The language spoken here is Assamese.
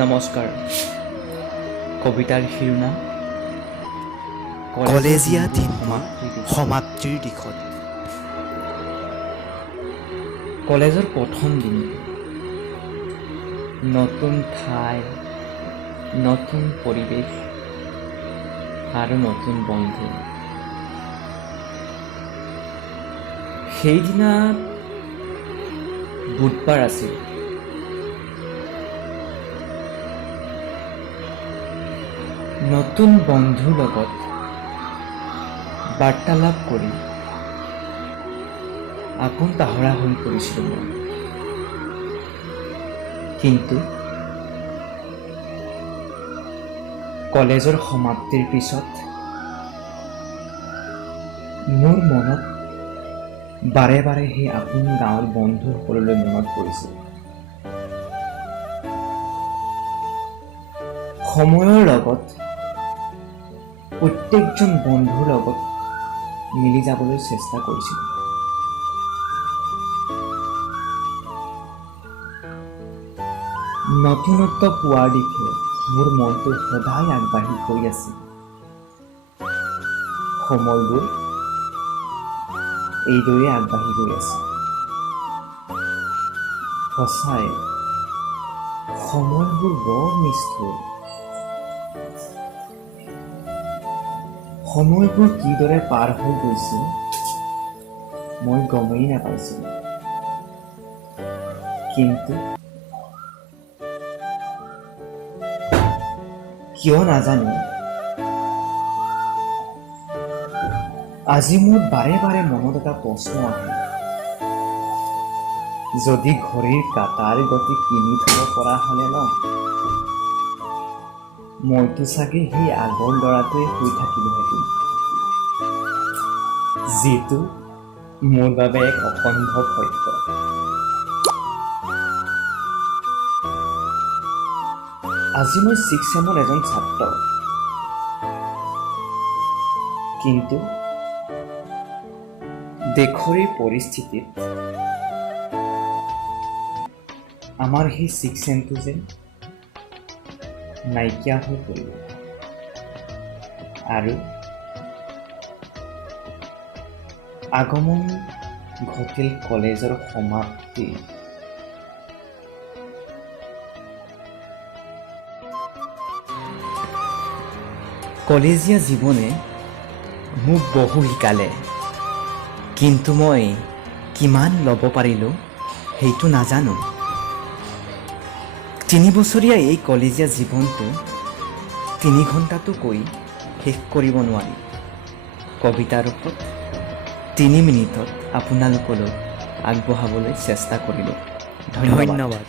নমস্কাৰ। কবিতাৰ শিৰোনাম কলেজীয়া দিনবোৰ সমাপ্তিৰ দিশত। কলেজৰ প্ৰথম দিন, নতুন ঠাই, নতুন পৰিৱেশ আৰু নতুন বন্ধু। সেইদিনা বুধবাৰ আছিল। নতুন বন্ধুৰ লগত বাৰ্তালাপ কৰি আপোন পাহৰা হৈ পৰিছিলোঁ মই। কিন্তু কলেজৰ সমাপ্তিৰ পিছত মোৰ মনত বাৰে বাৰে সেই আপোন গাঁৱৰ বন্ধুসকললৈ মনত পৰিছিল। সময়ৰ লগত প্ৰত্যেকজন বন্ধুৰ লগত মিলি যাবলৈ চেষ্টা কৰিছিলোঁ। নতুনত্ব পোৱাৰ দিশে মোৰ মনটো সদায় আগবাঢ়ি গৈ আছিল। সময়বোৰ এইদৰে আগবাঢ়ি গৈ আছে। সঁচাই সময়বোৰ বৰ নিষ্ঠুৰ। সময়বোৰ কিদৰে পাৰ হৈ গৈছিল মই গমেই নাপাইছিলোঁ। কিন্তু কিয় নাজানো আজি মোৰ বাৰে বাৰে মনত এটা প্ৰশ্ন আহে, যদি ঘড়ীৰ কাটাৰ গতি কিনি থব পৰা হ'লে ন, মইতো চাগে সেই আগৰ ল'ৰাটোৱে হৈ থাকিলোহেঁতেন, যিটো মোৰ বাবে এক অসম্ভৱ সত্য। আজি মই 6th চেমৰ এজন ছাত্ৰ, কিন্তু দেশৰ এই পৰিস্থিতিত আমাৰ সেই 6th চেমটো যেন নাইকিয়া হৈ পৰিব আৰু আগমন ঘটিল কলেজৰ সমাপ্তি। কলেজীয়া জীৱনে মোক বহু শিকালে, কিন্তু মই কিমান ল'ব পাৰিলোঁ সেইটো নাজানো। 3 বছৰীয়া এই কলেজীয়া জীৱনটো 3 ঘণ্টাতো কৈ শেষ কৰিব নোৱাৰি। কবিতাৰ ৰূপত 3 মিনিটত আপোনালোকলৈ আগবঢ়াবলৈ চেষ্টা কৰিলোঁ। ধন্যবাদ।